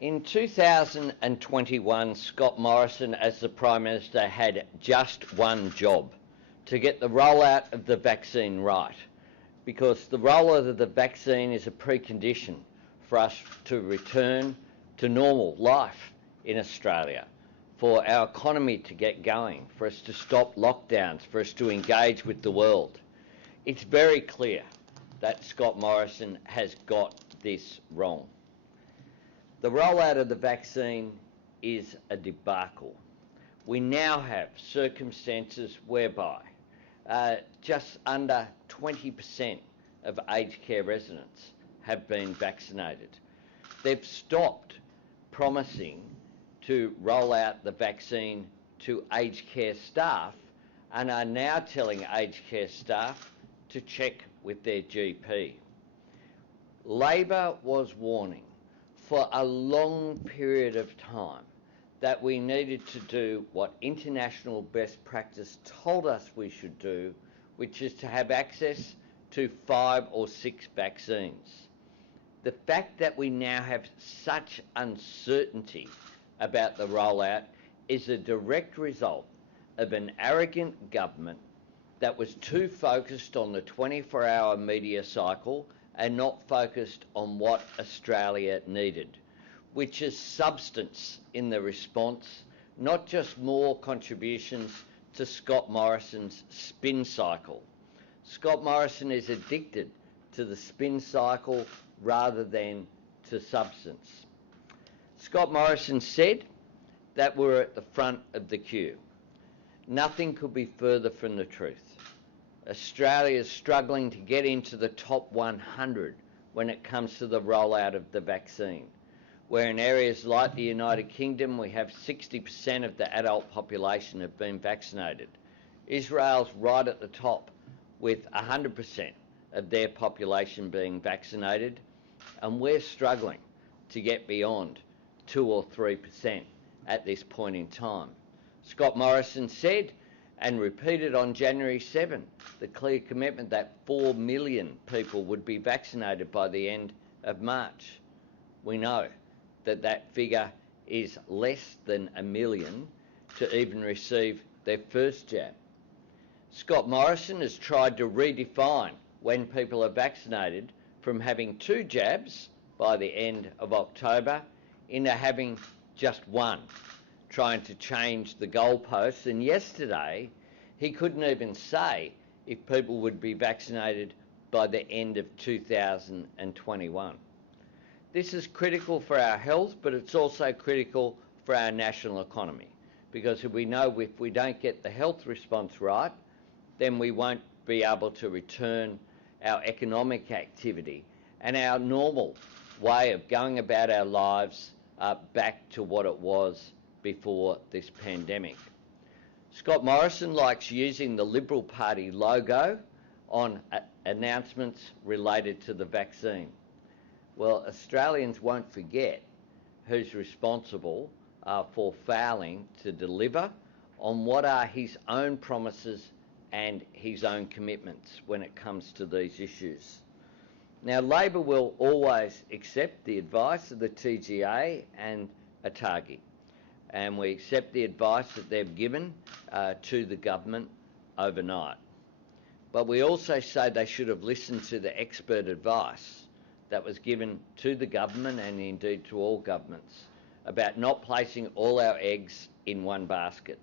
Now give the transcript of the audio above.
In 2021, Scott Morrison, as the Prime Minister, had just one job: to get the rollout of the vaccine right, because the rollout of the vaccine is a precondition for us to return to normal life in Australia, for our economy to get going, for us to stop lockdowns, for us to engage with the world. It's very clear that Scott Morrison has got this wrong. The rollout of the vaccine is a debacle. We now have circumstances whereby just under 20% of aged care residents have been vaccinated. They've stopped promising to roll out the vaccine to aged care staff and are now telling aged care staff to check with their GP. Labor was warning for a long period of time that we needed to do what international best practice told us we should do, which is to have access to 5 or 6 vaccines. The fact that we now have such uncertainty about the rollout is a direct result of an arrogant government that was too focused on the 24-hour media cycle and not focused on what Australia needed, which is substance in the response, not just more contributions to Scott Morrison's spin cycle. Scott Morrison is addicted to the spin cycle rather than to substance. Scott Morrison said that we're at the front of the queue. Nothing could be further from the truth. Australia is struggling to get into the top 100 when it comes to the rollout of the vaccine, where in areas like the United Kingdom we have 60% of the adult population have been vaccinated. Israel's right at the top with 100% of their population being vaccinated, and we're struggling to get beyond 2 or 3% at this point in time. Scott Morrison said and repeated on January 7 the clear commitment that 4 million people would be vaccinated by the end of March. We know that that figure is less than 1 million to even receive their first jab. Scott Morrison has tried to redefine when people are vaccinated from having 2 jabs by the end of October into having just 1, trying to change the goalposts. And yesterday he couldn't even say if people would be vaccinated by the end of 2021. This is critical for our health, but it's also critical for our national economy, because we know if we don't get the health response right, then we won't be able to return our economic activity and our normal way of going about our lives back to what it was before this pandemic. Scott Morrison likes using the Liberal Party logo on announcements related to the vaccine. Well, Australians won't forget who's responsible for failing to deliver on what are his own promises and his own commitments when it comes to these issues. Now, Labor will always accept the advice of the TGA and ATAGI, and we accept the advice that they've given to the government overnight. But we also say they should have listened to the expert advice that was given to the government and indeed to all governments about not placing all our eggs in one basket.